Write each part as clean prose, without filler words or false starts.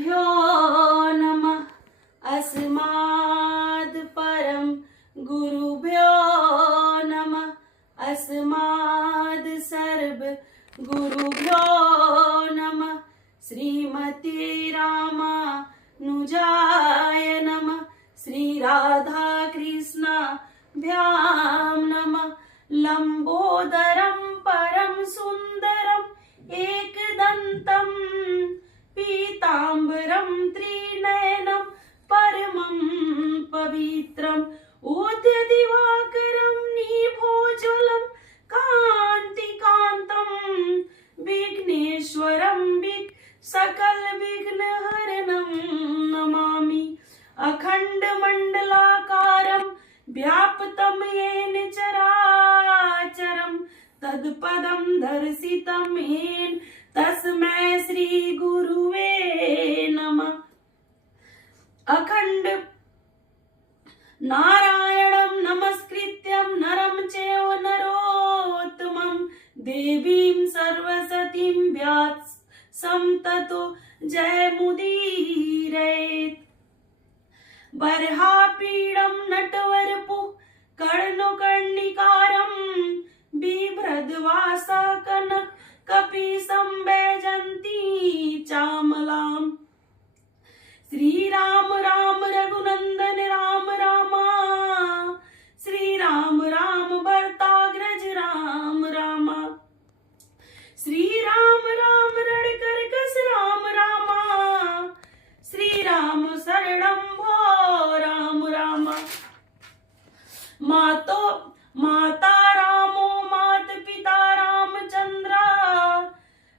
गुरुभ्यो नमः अस्माद् परं गुरुभ्यो नमः अस्माद् सर्व गुरुभ्यो नमः श्रीमते रामानुजाय नमः श्री राधा कृष्णाभ्यां नमः लंबोदरं परम सुंदरम एकदंतं पीतांबरं त्रिनयनं परमं पवित्रम् उद्य दिवाकरं निभोज्वलं कान्तिकान्तं विघ्नेश्वरं सकल विघ्नहरणं नमामि अखंड मंडलाकारं व्याप्तं येन चराचरं तत्पदं दर्शितं येन तस्मै श्री गुरुवे नमः अखंड नारायणं नमस्कृत्यं नरं चैव नरोत्तमं देवीं सरस्वतीं व्यासं ततो जयमुदीरयेत् बर्हापीडं नटवरपुः कर्णकर्णिकारं बिभ्रद्वासा कनक कपीशं वैजयन्ती चामलाम् श्री राम राम रघुनंदन राम रामा श्री राम राम भरताग्रज राम रामा श्री राम राम रणकरकस राम रामा श्री राम शरणं भो राम रामा माता रामो मात पिता रामचंद्रा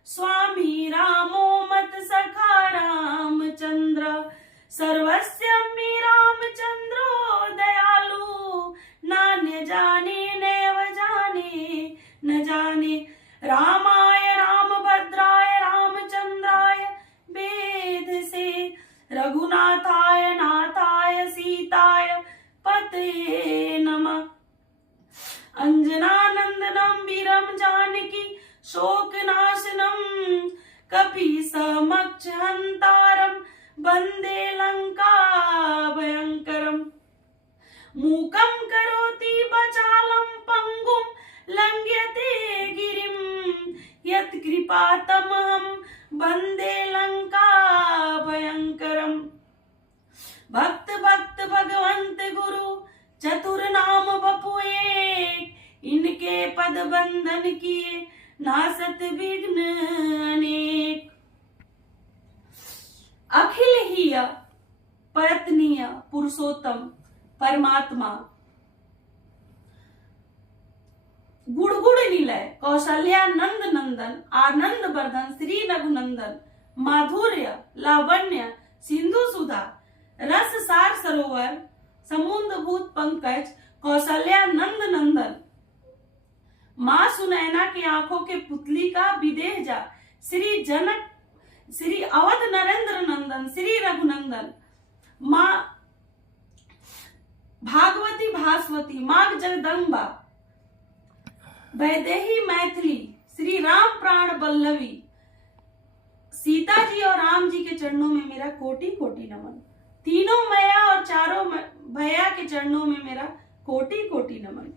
स्वामी रामो मत सखा रामचंद्र सर्वस्य मे रामचंद्रो दयालु नान्य जाने नैव जाने न जाने रामाय रामभद्राय रामचंद्राय वेद से रघुनाथाय नाथाय सीताय पतये नमः अंजनानंदनं वीरं जानकी शोकनाशनं कपीशमक्षहन्तारं वन्दे लंका भयंकरम् मूकं करोति वाचालं पंगुं लंघयते गिरिं यत्कृपातमहं वन्दे लंका भयंकरम् भक्त भक्त भगवंत गुरु चतुर नाम बपु एक इनके पद बंधन किए नासत विघ्न अनेक अखिल ही परतनीय पुरुषोत्तम परमात्मा गुड़गुड़ निलय कौशल्यानंद नंदन आनंद वर्धन श्री रघुनंदन माधुर्य लावण्य सिंधु सुधा रस सार सरोवर समुद्र भूत पंकज कौशल्यानंद नंदन माँ सुनैना की आंखों के पुतली का विदेह जा श्री जनक श्री अवध नरेंद्र नंदन श्री रघुनंदन माँ भागवती भास्वती माँ जगदम्बा वैदेही मैथिली श्री राम प्राण बल्लवी सीता जी और राम जी के चरणों में मेरा कोटि कोटि नमन तीनों मैया और चारों भैया के चरणों में मेरा कोटि कोटि नमन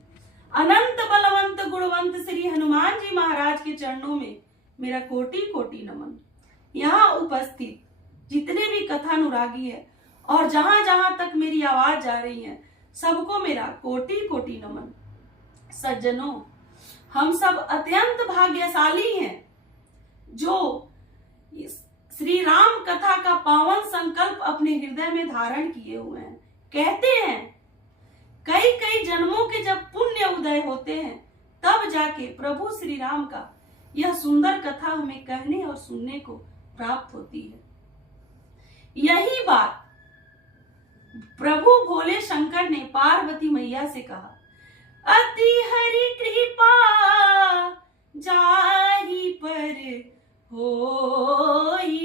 अनंत बलवंत गुणवंत श्री हनुमान जी महाराज के चरणों में मेरा कोटि कोटि नमन यहाँ उपस्थित जितने भी कथानुरागी है और जहां जहां तक मेरी आवाज जा रही है सबको मेरा कोटि कोटि नमन। सज्जनों, हम सब अत्यंत भाग्यशाली हैं जो श्री राम कथा का पावन संकल्प अपने हृदय में धारण किए हुए हैं। कहते हैं कई कई जन्मों के जब पुण्य उदय होते हैं तब जाके प्रभु श्री राम का यह सुंदर कथा हमें कहने और सुनने को प्राप्त होती है। यही बात प्रभु भोले शंकर ने पार्वती मैया से कहा, अति हरि कृपा जाहि पर होई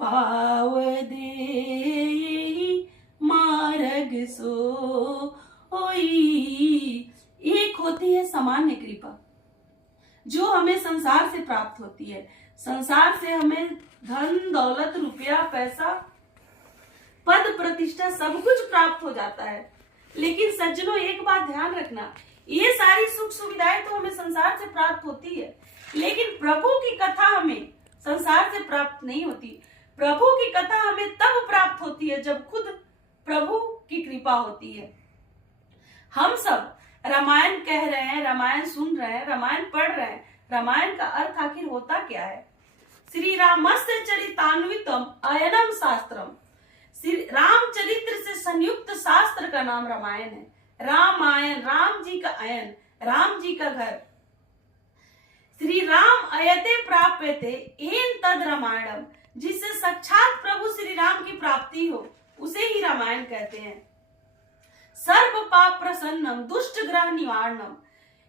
पाव दे मार्ग सोई। एक होती है सामान्य कृपा जो हमें संसार से प्राप्त होती है। संसार से हमें धन दौलत रुपया पैसा पद प्रतिष्ठा सब कुछ प्राप्त हो जाता है, लेकिन सज्जनों एक बात ध्यान रखना, ये सारी सुख सुविधाएं तो हमें संसार से प्राप्त होती है, लेकिन प्रभु की कथा हमें संसार से प्राप्त नहीं होती। प्रभु की कथा हमें तब प्राप्त होती है जब खुद प्रभु की कृपा होती है। हम सब रामायण कह रहे हैं, रामायण सुन रहे हैं, रामायण पढ़ रहे हैं, रामायण का अर्थ आखिर होता क्या है? श्री रामस्य चरितान्वितम अयनम शास्त्रम, श्री रामचरित्र से संयुक्त शास्त्र का नाम रामायण है। रामायण, राम जी का अयन, राम जी का घर। श्री राम अयते प्राप्यते एन तद रामायणम, जिससे साक्षात प्रभु श्री राम की प्राप्ति हो उसे ही रामायण कहते हैं। सर्व पाप प्रसन्नम दुष्ट ग्रह निवारणम,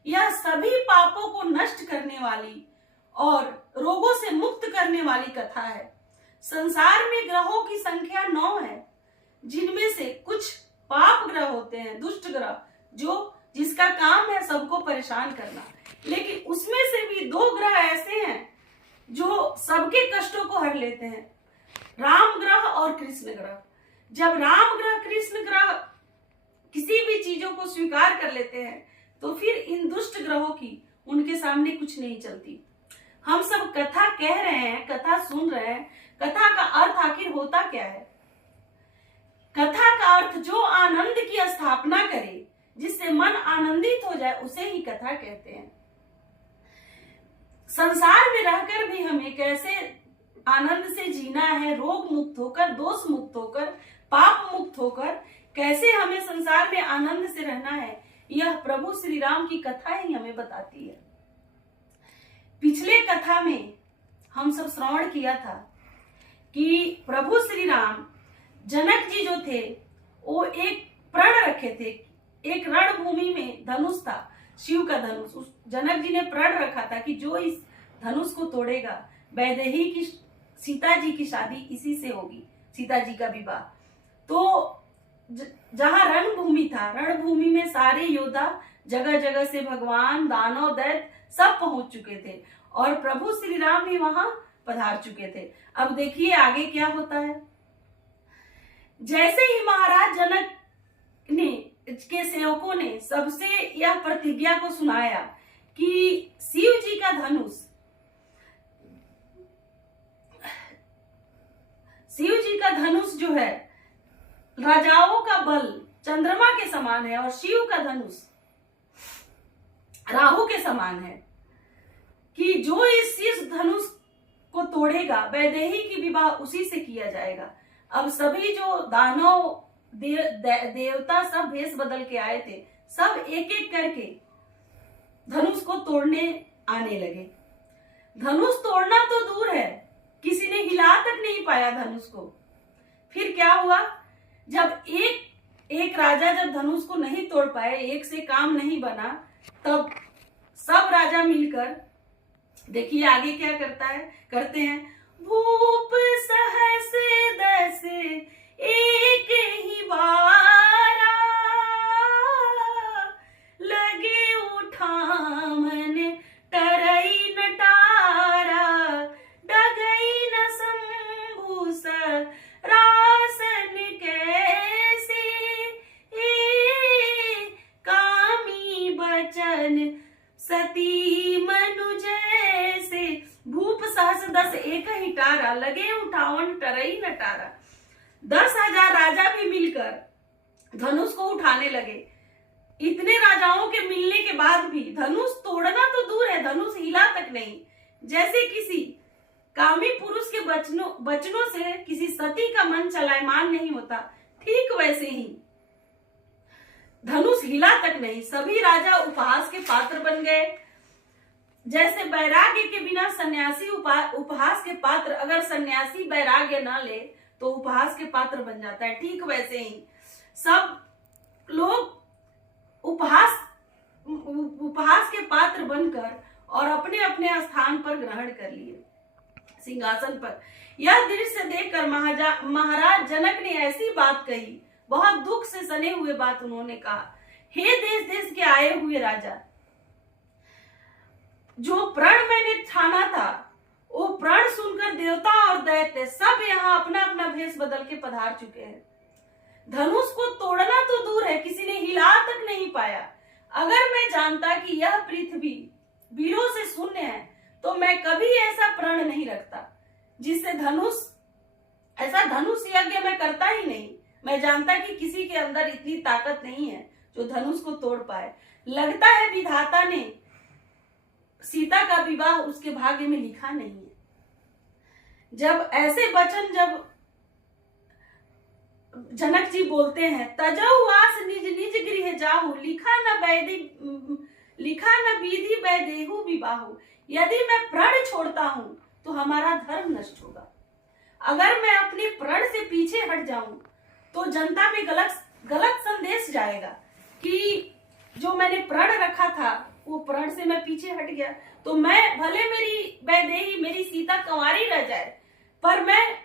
यह सभी पापों को नष्ट करने वाली और रोगों से मुक्त करने वाली कथा है। संसार में ग्रहों की संख्या 9 है, जिनमें से कुछ पाप ग्रह होते हैं, दुष्ट ग्रह, जिसका काम है सबको परेशान करना, लेकिन उसमें से भी 2 ग्रह ऐसे हैं जो सबके कष्टों को हर लेते हैं, राम ग्रह और कृष्ण ग्रह। जब राम ग्रह कृष्ण ग्रह किसी भी चीजों को स्वीकार कर लेते हैं तो फिर इन दुष्ट ग्रहों की उनके सामने कुछ नहीं चलती। हम सब कथा कह रहे हैं, कथा सुन रहे हैं, कथा का अर्थ आखिर होता क्या है? कथा का अर्थ जो आनंद की स्थापना करे, जिससे मन आनंदित हो जाए, उसे ही कथा कहते हैं। संसार में रहकर भी हमें कैसे आनंद से जीना है, रोग मुक्त होकर, दोष मुक्त होकर, पाप मुक्त होकर, कैसे हमें संसार में आनंद से रहना है, यह प्रभु श्री राम की कथा ही हमें बताती है। पिछले कथा में हम सब श्रवण किया था कि प्रभु श्री राम, जनक जी जो थे वो एक प्रण रखे थे, एक रणभूमि में धनुष था, शिव का धनुष। उस जनक जी ने प्रण रखा था कि जो इस धनुष को तोड़ेगा, वैदेही की सीता जी की शादी इसी से होगी, सीता जी का विवाह। तो जहां रणभूमि था, रणभूमि में सारे योद्धा, जगह जगह से भगवान, दानव, दैत्य सब पहुंच चुके थे और प्रभु श्री राम भी वहां पधार चुके थे। अब देखिए आगे क्या होता है। जैसे ही महाराज जनक ने के सेवकों ने सबसे यह प्रतिज्ञा को सुनाया कि शिव जी का धनुष, शिव जी का धनुष जो है राजाओं का बल चंद्रमा के समान है और शिव का धनुष राहु के समान है, कि जो इस धनुष को तोड़ेगा वैदेही की विवाह उसी से किया जाएगा। अब सभी जो दानव देवता सब भेष बदल के आए थे, सब एक एक करके धनुष को तोड़ने आने लगे। धनुष तोड़ना तो दूर है, किसी ने हिला तक नहीं पाया धनुष को। फिर क्या हुआ, जब एक राजा जब धनुष को नहीं तोड़ पाए, एक से काम नहीं बना, तब सब राजा मिलकर, देखिए आगे क्या करते हैं। भूप सहस दस एक ही बारा, लगे उठामन टरई नटारा, डगई न शंभु रासन कैसे, कामी बचन सती मनु जैसे। भूप सहस दस एक ही टारा, लगे उठावन टरई नटारा। 10,000 राजा भी मिलकर धनुष को उठाने लगे। इतने राजाओं के मिलने के बाद भी धनुष तोड़ना तो दूर है, धनुष हिला तक नहीं। जैसे किसी कामी पुरुष के वचनों से किसी सती का मन चलायमान नहीं होता, ठीक वैसे ही धनुष हिला तक नहीं। सभी राजा उपहास के पात्र बन गए। जैसे वैराग्य के बिना सन्यासी उपहास के पात्र, अगर सन्यासी वैराग्य ना ले तो उपहास के पात्र बन जाता है, ठीक वैसे ही सब लोग उपहास के पात्र बनकर और अपने अपने स्थान पर ग्रहण कर लिए सिंहासन पर। यह दृश्य देखकर महाराज जनक ने ऐसी बात कही, बहुत दुख से सने हुए बात उन्होंने कहा। हे देश देश के आए हुए राजा, जो प्रण मैंने ठाना था वो प्रण सुनकर देवता और दैत्य सब यहाँ अपना अपना भेष बदल के पधार चुके हैं। धनुष को तोड़ना तो दूर है, किसी ने हिला तक नहीं पाया। अगर मैं जानता कि यह पृथ्वी वीरों से शून्य है तो मैं कभी ऐसा प्रण नहीं रखता जिससे ऐसा धनुष यज्ञ मैं करता ही नहीं। मैं जानता कि किसी के अंदर इतनी ताकत नहीं है जो धनुष को तोड़ पाए। लगता है विधाता ने सीता का विवाह उसके भाग्य में लिखा नहीं है। जब ऐसे वचन जब जनक जी बोलते हैं, तजौ वास निज निज गृह जाहु, लिखा न विधि वैदेहु विवाहु। यदि मैं प्रण छोड़ता हूं तो हमारा धर्म नष्ट होगा। अगर मैं अपने प्रण से पीछे हट जाऊं तो जनता में गलत संदेश जाएगा कि जो मैंने प्रण रखा था वो प्रण से मैं पीछे हट गया, तो मैं भले मेरी वैदेही मेरी सीता कंवारी रह जाए पर मैं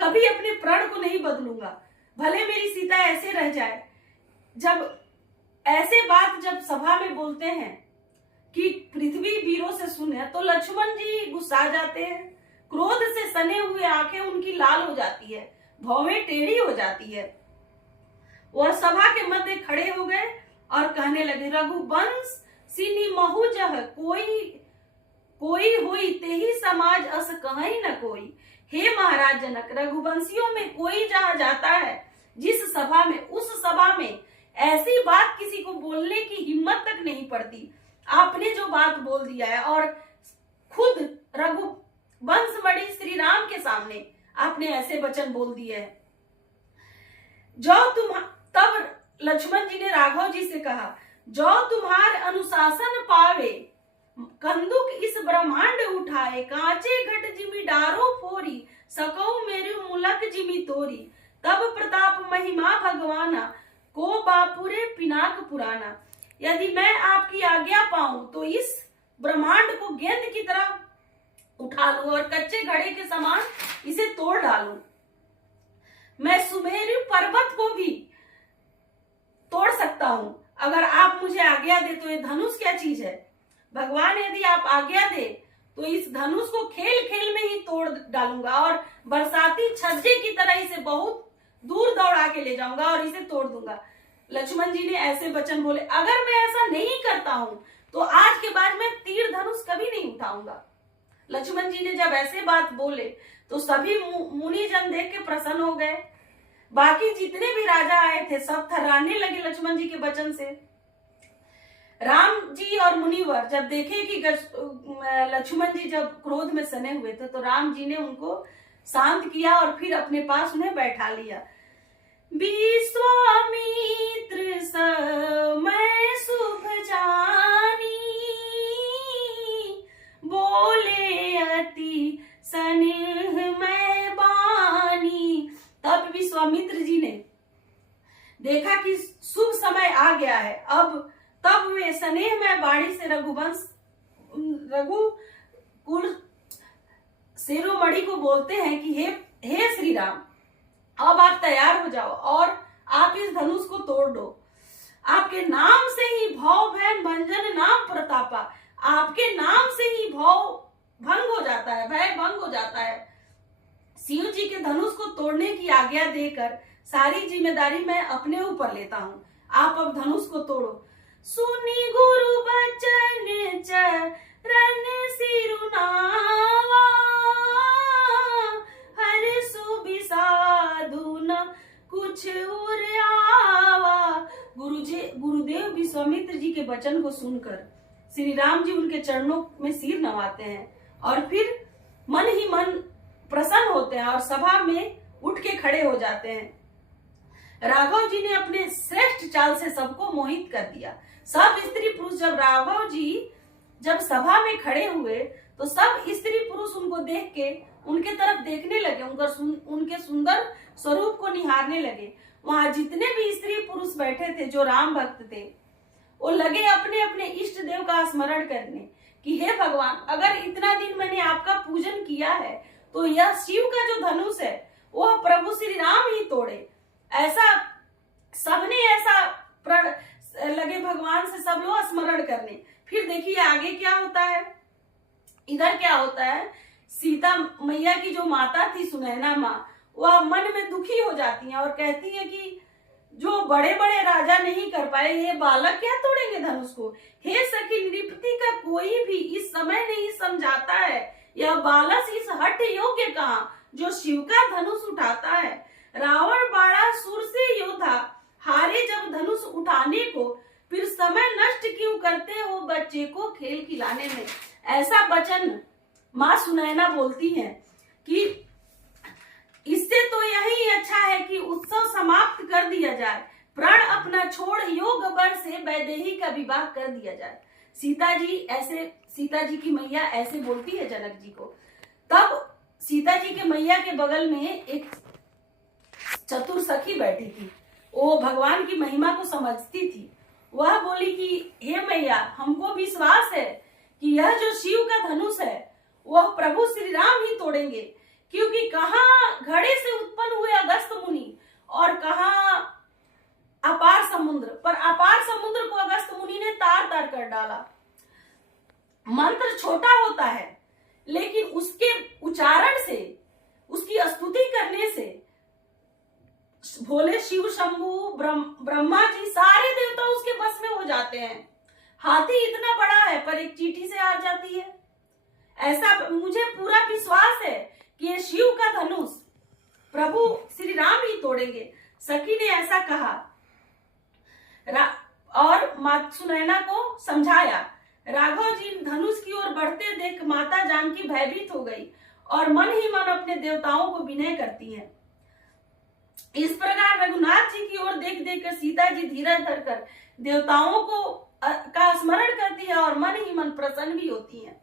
कभी अपने प्रण को नहीं बदलूंगा। भले मेरी सीता ऐसे रह जाए। जब ऐसे बात जब सभा में बोलते हैं कि पृथ्वी वीरों से शून्य है तो लक्ष्मण जी गुस्सा जाते हैं। क्रोध से सने हुए आंखें उनकी लाल हो जाती है, भौवें टेढ़ी हो जाती है। वह सभा के मध्य खड़े हो गए और कहने लगे, रघुवंश सिनी महु जह कोई होई तेही समाज अस कहीं न कोई। हे महाराज जनक, रघुवंशियों में कोई जहां जाता है जिस सभा में उस सभा में ऐसी बात किसी को बोलने की हिम्मत तक नहीं पड़ती। आपने जो बात बोल दिया है और खुद रघुवंशमणि श्री राम के सामने आपने ऐसे वचन बोल दिए हैं। तब लक्ष्मण जी ने राघव जी से कहा, जो तुम्हारे अनुशासन पावे कंदुक इस ब्रह्मांड उठाए, कांचे घट जिमी डारो फोरी, सकौ मेरु मुलक जिमी तोरी। तब प्रताप महिमा भगवाना को बापुरे पिनाक पुराना। यदि मैं आपकी आज्ञा पाऊं तो इस ब्रह्मांड को गेंद की तरह उठा लूं और कच्चे घड़े के समान इसे तोड़ डालूं। मैं सुमेरु पर्वत को भी तोड़ सकता हूं अगर आप मुझे आज्ञा दे। तो ये धनुष क्या चीज है? भगवान यदि आप आज्ञा दे तो इस धनुष को खेल खेल में ही तोड़ डालूंगा और बरसाती छज्जे की तरह इसे बहुत दूर दौड़ा के ले जाऊंगा और इसे तोड़ दूंगा। लक्ष्मण जी ने ऐसे वचन बोले। अगर मैं ऐसा नहीं करता हूं तो आज के बाद मैं तीर धनुष कभी नहीं उठाऊंगा। लक्ष्मण जी ने जब ऐसे बात बोले तो सभी मुनिजन देख के प्रसन्न हो गए। बाकी जितने भी राजा आए थे सब थर्राने लगे लक्ष्मण जी के वचन से। राम जी और मुनिवर जब देखे कि लक्ष्मण जी जब क्रोध में सने हुए थे तो राम जी ने उनको शांत किया और फिर अपने पास उन्हें बैठा लिया। विश्वामित्र समय शुभ जानी, बोले अति स्नेह में बानी। तब विश्वामित्र जी ने देखा कि शुभ समय आ गया है। तब वे स्नेह में बाणी से रघुकुल शिरोमणि को बोलते हैं कि हे श्री राम, अब आप तैयार हो जाओ और आप इस धनुष को तोड़ दो। आपके नाम से ही भव भय भंजन नाम प्रतापा। आपके नाम से ही भव भंग हो जाता है, भय भंग हो जाता है। शिव जी के धनुष को तोड़ने की आज्ञा देकर सारी जिम्मेदारी मैं अपने ऊपर लेता हूँ। आप अब धनुष को तोड़ो। सुनी गुरु बचन चरण सिरुनावा, हर सुबिसाधु न कुछ उर आवा। गुरुदेव विश्वामित्र जी के वचन को सुनकर श्री राम जी उनके चरणों में सिर नवाते हैं और फिर मन ही मन प्रसन्न होते हैं और सभा में उठ के खड़े हो जाते हैं। राघव जी ने अपने श्रेष्ठ चाल से सबको मोहित कर दिया। सब स्त्री पुरुष जब राघव जी जब सभा में खड़े हुए तो सब स्त्री पुरुष उनको देख के उनके तरफ देखने लगे, उनके सुंदर स्वरूप को निहारने लगे। वहां जितने भी स्त्री पुरुष बैठे थे जो राम भक्त थे वो लगे अपने अपने इष्ट देव का स्मरण करने कि हे भगवान, अगर इतना दिन मैंने आपका पूजन किया है तो यह शिव का जो धनुष है वह प्रभु श्री राम ही तोड़े। ऐसा सबने ऐसा लगे भगवान से सब लोग स्मरण करने। फिर देखिए आगे क्या होता है। इधर क्या होता है, सीता मैया की जो माता थी सुनैना माँ, वह मन में दुखी हो जाती हैं और कहती है कि जो बड़े बड़े राजा नहीं कर पाए, ये बालक क्या तोड़ेंगे धनुष को। हे सखी, नृपति का कोई भी इस समय नहीं समझाता है, यह बालक इस हठ योग्य कहाँ जो शिव का धनुष उठाता है। रावण बाड़ा सुर से योद्धा, हारे जब धनुष उठाने को, फिर समय नष्ट क्यों करते हो बच्चे को खेल खिलाने में। ऐसा वचन माँ सुनैना बोलती है कि इससे तो यही अच्छा है कि उत्सव समाप्त कर दिया जाए, प्राण अपना छोड़ योग बर से वैदेही का विवाह कर दिया जाए। सीता जी की मैया ऐसे बोलती है जनक जी को। तब सीता जी के मैया के बगल में एक चतुर सखी बैठी थी, वो भगवान की महिमा को समझती थी। वह बोली कि हे मैया, हमको विश्वास है कि यह जो शिव का धनुष है वह प्रभु श्री राम ही तोड़ेंगे, क्योंकि कहाँ घड़े से उत्पन्न हुए अगस्त मुनि और कहाँ अपार समुद्र, पर अपार समुद्र को अगस्त मुनि ने तार तार कर डाला। मंत्र छोटा होता है, लेकिन उसके उच्चारण से, उसकी स्तुति करने से भोले शिव, शंभु, ब्रह्मा जी, सारे देवता उसके बस में हो जाते हैं। हाथी इतना बड़ा है पर एक चींटी से हार जाती है। ऐसा मुझे पूरा विश्वास है कि ये शिव का धनुष प्रभु श्री राम ही तोड़ेंगे। सखी ने ऐसा कहा और माता सुनैना को समझाया। राघव जी धनुष की ओर बढ़ते देख माता जानकी भयभीत हो गई और मन ही मन अपने देवताओं को विनय करती हैं। इस प्रकार रघुनाथ जी की ओर देख देख कर सीता जी धीरज धरकर देवताओं को का स्मरण करती है और मन ही मन प्रसन्न भी होती है।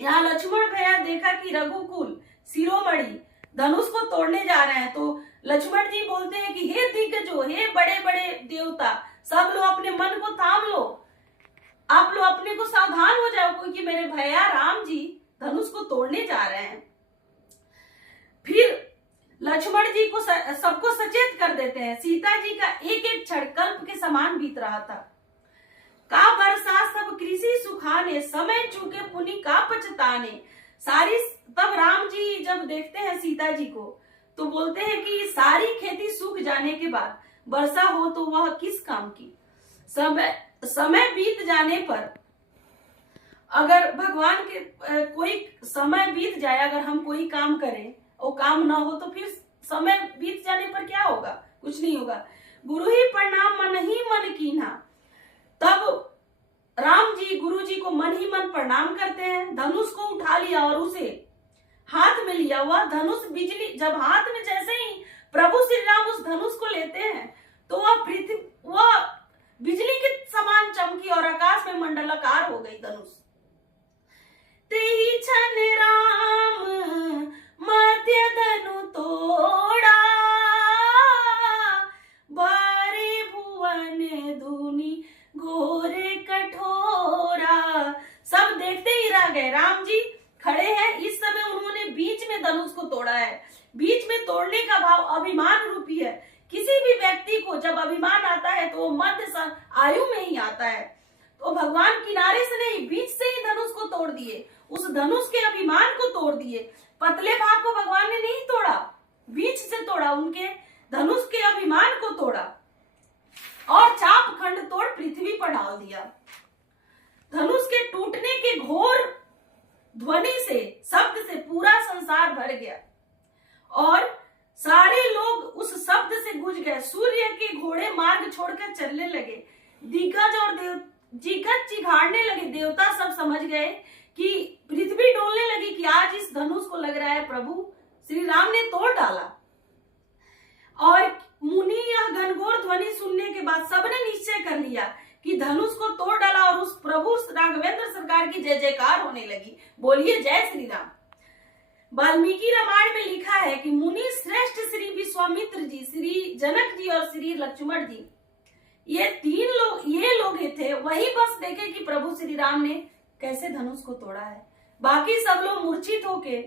यहाँ लक्ष्मण भैया देखा कि रघुकुल शिरोमणि धनुष को तोड़ने जा रहे हैं, तो लक्ष्मण जी बोलते हैं कि हे दिग्गजो, हे बड़े बड़े देवता, सब लोग अपने मन को थाम लो, आप लोग अपने को सावधान हो जाओ, क्योंकि मेरे भैया राम जी धनुष को तोड़ने जा रहे हैं। फिर लक्ष्मण जी को सबको सचेत कर देते हैं। सीता जी का एक एक क्षण कल्प के समान बीत रहा था। का बरसा सब कृषि सुखाने, समय चूके पुनि का पछताने। सारी तब राम जी जब देखते हैं सीता जी को तो बोलते हैं कि सारी खेती सूख जाने के बाद वर्षा हो तो वह किस काम की। समय बीत जाने पर, अगर भगवान के कोई समय बीत जाए, अगर हम कोई काम करें और काम ना हो तो फिर समय बीत जाने पर क्या होगा, कुछ नहीं होगा। गुरु ही प्रणाम मन ही मन कीन्हा। तब राम जी गुरु जी को मन ही मन प्रणाम करते हैं, धनुष को उठा लिया और उसे हाथ में लिया। वह धनुष बिजली, जब हाथ में जैसे ही प्रभु श्री राम उस धनुष को लेते हैं तो वह बिजली के समान चमकी और आकाश में मंडलाकार हो गई धनुष। तेई छन राम मध्य धनु तोड़ा, बारे भुवन धुनी घोरे कठोरा। सब देखते ही रह गए। राम जी खड़े हैं, इस समय उन्होंने बीच में धनुष को तोड़ा है। बीच में तोड़ने का भाव अभिमान रूपी है। किसी भी व्यक्ति को जब अभिमान आता है तो वो मध्य आयु में ही आता है। तो भगवान किनारे से नहीं, बीच से ही धनुष को तोड़ दिए, उस धनुष के अभिमान को तोड़ दिए। पतले भाग को भगवान ने नहीं तोड़ा, बीच से तोड़ा, उनके धनुष के अभिमान को तोड़ा और चाप खंड तोड़ पृथ्वी पर डाल दिया। धनुष के टूटने के घोर ध्वनि से, शब्द से पूरा संसार भर गया और सारे लोग उस शब्द से गूंज गए। सूर्य के घोड़े मार्ग छोड़कर चलने लगे, दिग्गज और दिग्गज चिघाड़ने लगे। देवता सब समझ गए कि पृथ्वी डोलने लगी कि आज इस धनुष को लग रहा है प्रभु श्री राम ने तोड़ डाला। और मुनि यह घनघोर ध्वनि सुनने के बाद सबने निश्चय कर लिया कि धनुष को तोड़ डाला और उस प्रभु राघवेंद्र सरकार की जय जयकार होने लगी। बोलिए जय श्री राम। वाल्मीकि रामायण में लिखा है कि मुनि श्रेष्ठ श्री विश्वामित्र जी, श्री जनक जी और श्री लक्ष्मण जी, ये तीन लोग, ये लोग थे वही बस देखे कि प्रभु श्री राम ने कैसे धनुष को तोड़ा है। बाकी सब लोग मूर्छित होके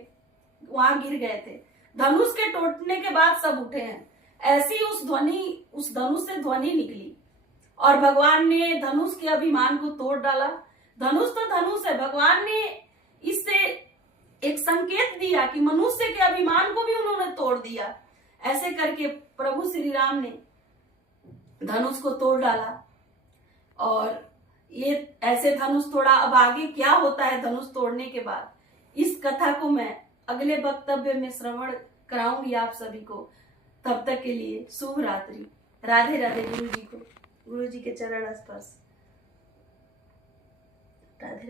वहां गिर गए थे। धनुष के टूटने के बाद सब उठे हैं। ऐसी उस धनुष से ध्वनि निकली और भगवान ने धनुष के अभिमान को तोड़ डाला। धनुष तो धनुष है, भगवान ने इससे एक संकेत दिया कि मनुष्य के अभिमान को भी उन्होंने तोड़ दिया। ऐसे करके प्रभु श्री राम ने धनुष को तोड़ डाला। और ये ऐसे धनुष तोड़ा। अब आगे क्या होता है धनुष तोड़ने के बाद, इस कथा को मैं अगले वक्तव्य में श्रवण कराऊंगी आप सभी को। तब तक के लिए शुभ रात्रि। राधे राधे। गुरु जी के चरण स्पर्श। राधे।